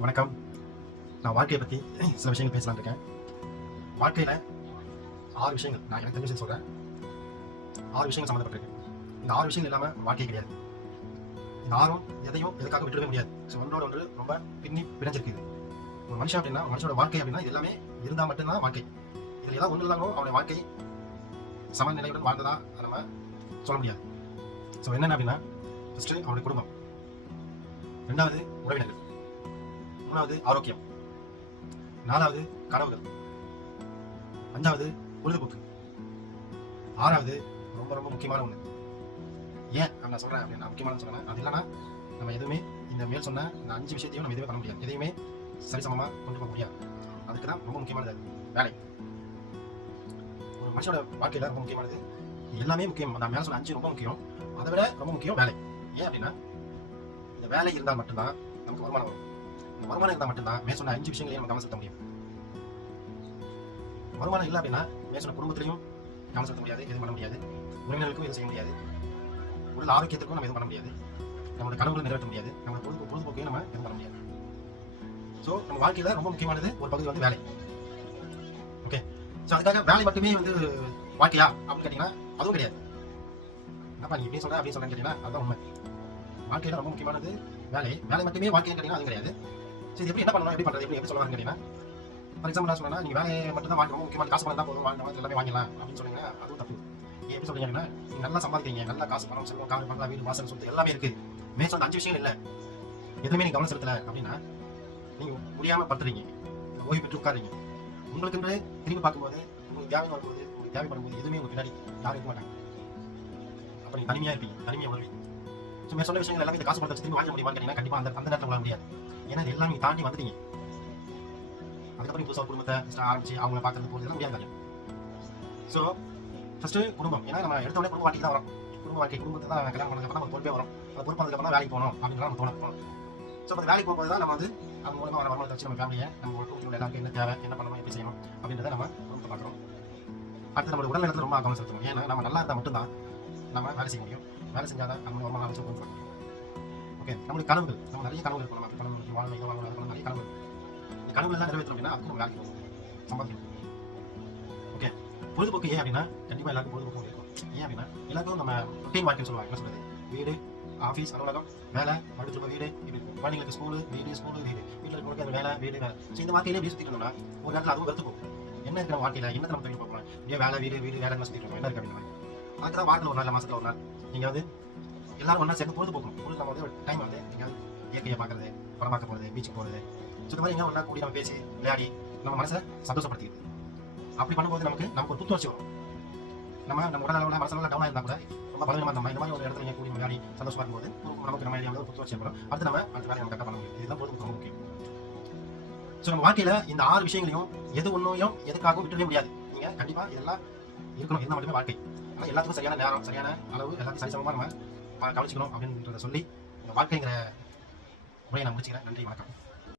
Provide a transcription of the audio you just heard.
வணக்கம். நான் வாழ்க்கையை பற்றி சில விஷயங்கள் பேசலாம்னு இருக்கேன். வாழ்க்கையில் ஆறு விஷயங்கள். நான் எனக்கு தெரிஞ்சு சொல்கிறேன் ஆறு விஷயங்கள் சம்மந்தப்பட்டிருக்கு. இந்த ஆறு விஷயங்கள் இல்லாமல் வாழ்க்கை கிடையாது. இந்த ஆறும் எதையும் எதுக்காக விட்டுடவே முடியாது. ஸோ ஒன்றோட ஒன்று ரொம்ப பின்னி பிணைஞ்சிருக்கு ஒரு மனுஷன் அப்படின்னா மனுஷனோட வாழ்க்கை அப்படின்னா எல்லாமே இருந்தால் மட்டும்தான் வாழ்க்கை. இதில் ஏதாவது ஒன்று இல்லாமோ அவனுடைய வாழ்க்கை சமநிலையுடன் வாழ்ந்ததா நம்ம சொல்ல முடியாது. ஸோ என்னென்ன அப்படின்னா ஃபஸ்ட்டு அவனுடைய குடும்பம். ரெண்டாவது உறவினர்கள். மூணாவது ஆரோக்கியம். நாலாவது கனவுகள். அஞ்சாவது பொழுதுபோக்கு. ஆறாவது ரொம்ப ரொம்ப முக்கியமான ஒண்ணு. ஏன் நான் சொல்றேன் அப்படின்னு நான் முக்கியமான சொல்றேன். அது இல்லைனா நம்ம எதுவுமே இந்த மேல் சொன்ன இந்த அஞ்சு விஷயத்தையும் நம்ம எதுவுமே பண்ண முடியாது. எதையுமே சரிசமமாக கொண்டு போக முடியாது. அதுக்கு தான் ரொம்ப முக்கியமானது வேலை. ஒரு மனுஷனோட வாழ்க்கையில் ரொம்ப முக்கியமானது. எல்லாமே முக்கியம். நான் மேலே சொன்ன அஞ்சு ரொம்ப முக்கியம். அதை விட ரொம்ப முக்கியம் வேலை. ஏன் அப்படின்னா இந்த வேலை இருந்தால் மட்டும்தான் நமக்கு வருமானம் வரும். வருமானம் இருந்தால் மட்டும்தான். மே சொன்ன அஞ்சு விஷயங்களையும் நம்ம கவனம் செலுத்த முடியும். வருமானம் இல்லை அப்படின்னா மேசன சொன்ன குடும்பத்திலையும் கவனம் செலுத்த முடியாது எதுவும் பண்ண முடியாது. உறவினர்களுக்கும் எதுவும் செய்ய முடியாது. உடல் ஆரோக்கியத்துக்கும் நம்ம எதுவும் பண்ண முடியாது. நம்மளோட கனவுகளை நிறைவேற்ற முடியாது. நம்ம பொழுது பொழுதுபோக்கையும் நம்ம எதுவும் பண்ண முடியாது. ஸோ நம்ம வாழ்க்கையில ரொம்ப முக்கியமானது ஒரு பகுதி வந்து வேலை. ஓகே ஸோ அதுக்காக வேலை மட்டுமே வந்து வாழ்க்கையா? அப்படின்னு கேட்டீங்கன்னா அதுவும் கிடையாது. அப்பா நீ இப்படி சொல்கிறேன் அப்படின்னு சொல்றேன்னு கேட்டீங்கன்னா அதுதான் உண்மை. வாழ்க்கையில ரொம்ப முக்கியமானது வேலை. வேலை மட்டுமே வாழ்க்கைன்னு கேட்டீங்கன்னா அதுவும் கிடையாது. சரி எப்படி என்ன பண்ணணும் எப்படி பண்றது எப்படி எப்படி சொல்லுவாங்க கேட்டீங்கன்னா ஃபார் எக்ஸாம்பிள் என்ன சொன்னா நீங்க வேலையை மட்டும் தான் வாங்கணும் முக்கியமான காசு பணம் தான் போதும் வாங்கின எல்லாமே வாங்கலாம் அப்படின்னு சொன்னீங்கன்னா அதுவும் தப்பு. எப்படி சொல்றீங்க அப்படின்னா நீங்க நல்லா சம்பாதிக்கிறீங்க நல்லா காசு பணம் செல்வம் கார் பங்களா வீடு வாசல் சொத்து எல்லாமே இருக்கு. மே சொன்ன அஞ்சு விஷயம் இல்ல. எதுவுமே நீங்க கவனம் செலுத்தல அப்படின்னா நீங்க முடியாம பண்றீங்க ஓய்வு பெற்று உட்காருங்க உங்களுக்குன்று திரும்பி பார்க்கும்போது உங்களுக்கு தேவை வரும்போது உங்களுக்கு தேவைப்படும் போது எதுவுமே உங்களுக்கு பின்னாடி யாரும் இருக்க மாட்டாங்க. அப்ப நீங்க தனிமையா இருப்பீங்க தனிமையா உணர்வீங்க ஸோ சொன்ன விஷயங்கள் எல்லாமே இந்த காசு பணத்தை திரும்பி வாங்க முடியுமான்னு கேட்டீங்கன்னா கண்டிப்பா அந்த அந்த நேரத்தில் உங்களால முடியாது. ஏன்னா இது எல்லாமே தாண்டி வந்துட்டீங்க. அதுக்கப்புறம் புதுசாக குடும்பத்தை ஆரம்பிச்சு அவங்கள பார்க்கறது போகிறது முடியாது ஸோ ஃபஸ்ட்டு குடும்பம். ஏன்னா நம்ம எடுத்த உடனே குடும்ப வாழ்க்கை தான் வரும். குடும்ப வாழ்க்கை குடும்பத்தை தான் கல்யாணம் பண்ணதுக்கப்புறம் நம்ம பொறுப்பே வரும். அந்த பொறுப்பு வந்ததுக்கப்புறம் தான் வேலைக்கு போகணும் அப்படின்னு நம்ம தோணும். ஸோ அந்த வேலைக்கு போகும்போது தான் நம்ம வந்து அது மூலமாக வர வருமானத்தை வச்சு நம்ம ஃபேமிலியை நம்ம குடும்பத்தில் எல்லாருக்கும் என்ன தேவை என்ன பண்ணணும் எப்படி செய்யணும் அப்படின்றத நம்ம குடும்பத்தை பார்க்குறோம். அடுத்து நம்ம உடல் நலத்தில் ரொம்ப கவனம் செலுத்தணும். ஏன்னா நம்ம நல்லா இருந்தால் மட்டும்தான் நம்ம வேலை செய்ய முடியும். வேலை செஞ்சால் தான் நம்ம வருமானம் வச்சு முடியும் ஓகே நம்மளுக்கு கனவுகள். நம்ம நிறைய கனவுகள் இருக்கும் நம்ம கனவு வாழணும் இதை நிறைய கனவுகள். இந்த கனவுகள் தான் நிறைவேற்றணும் அப்படின்னா அதுக்கு நம்ம வேலைக்கு போகணும். சம்பாதிக்கணும். ஓகே பொழுதுபோக்கு ஏன் அப்படின்னா கண்டிப்பாக எல்லாருக்கும் பொழுதுபோக்கு இருக்கும். ஏன் அப்படின்னா எல்லாருக்கும் நம்ம ரொட்டீன் வாழ்க்கைன்னு சொல்லுவாங்க. என்ன சொல்றது? வீடு ஆஃபீஸ் அலுவலகம் வேலை மறுபடியும் திரும்ப வீடு இப்படி குழந்தைங்களுக்கு ஸ்கூலு வீடு ஸ்கூலு வீடு. வீட்டில் இருக்கவங்களுக்கு அந்த வேலை வீடு வேலை. ஸோ இந்த வாழ்க்கையிலே எப்படி சுற்றிக்கணும்னா ஒரு நேரத்தில் அதுவும் வெறுத்து போகும். என்ன இருக்கிற வாழ்க்கையில்? என்ன நம்ம தெரிஞ்சு போகணும் இப்படியே வேலை வீடு வீடு வேலை சுற்றிட்டு இருக்கோம் என்ன இருக்கு அப்படின்னா அதுக்கு தான் வாரத்தில் ஒரு நாள் மாசத்துல ஒரு நாள். நீங்கள் வந்து எல்லாரும் ஒன்றா சேர்ந்து பொழுது போகணும் பொழுது நம்ம வந்து டைம் வந்து நீங்கள் இயற்கையை பார்க்கறது படம் பார்க்க போகிறது பீச்சுக்கு போகிறது ஸோ இந்த மாதிரி எங்கே ஒன்றா கூடி நம்ம பேசி விளையாடி நம்ம மனசை சந்தோஷப்படுத்திக்கிறது அப்படி பண்ணும்போது நமக்கு நமக்கு ஒரு புத்துணர்ச்சி வரும். நம்ம நம்ம உடல் அளவில் மனசளவில் டவுனாக இருந்தால் கூட ரொம்ப பலவீனமாக நம்ம இந்த மாதிரி ஒரு இடத்துல நீங்கள் கூடி விளையாடி சந்தோஷமா இருக்கும்போது நமக்கு நம்ம ஏரியாவில் ஒரு புத்துணர்ச்சி வரும் அடுத்து நம்ம அடுத்த வேலையை நம்ம கரெக்டாக பண்ண முடியும். இதுதான் பொழுதுபோக்கு ரொம்ப முக்கியம். ஸோ நம்ம வாழ்க்கையில் இந்த ஆறு விஷயங்களையும் எது ஒன்றையும் எதுக்காகவும் விட்டுவே முடியாது. நீங்கள் கண்டிப்பாக இதெல்லாம் இருக்கணும். இருந்தால் மட்டுமே வாழ்க்கை. எல்லாத்துக்கும் சரியான நேரம் சரியான அளவு எல்லாத்தையும் சரிசமமாக நம்ம கவனிச்சிக்கணும் அப்படின்றத சொல்லி இந்த வாழ்க்கைங்கிற முறையை நான் முடிச்சுக்கிறேன். நன்றி வணக்கம்.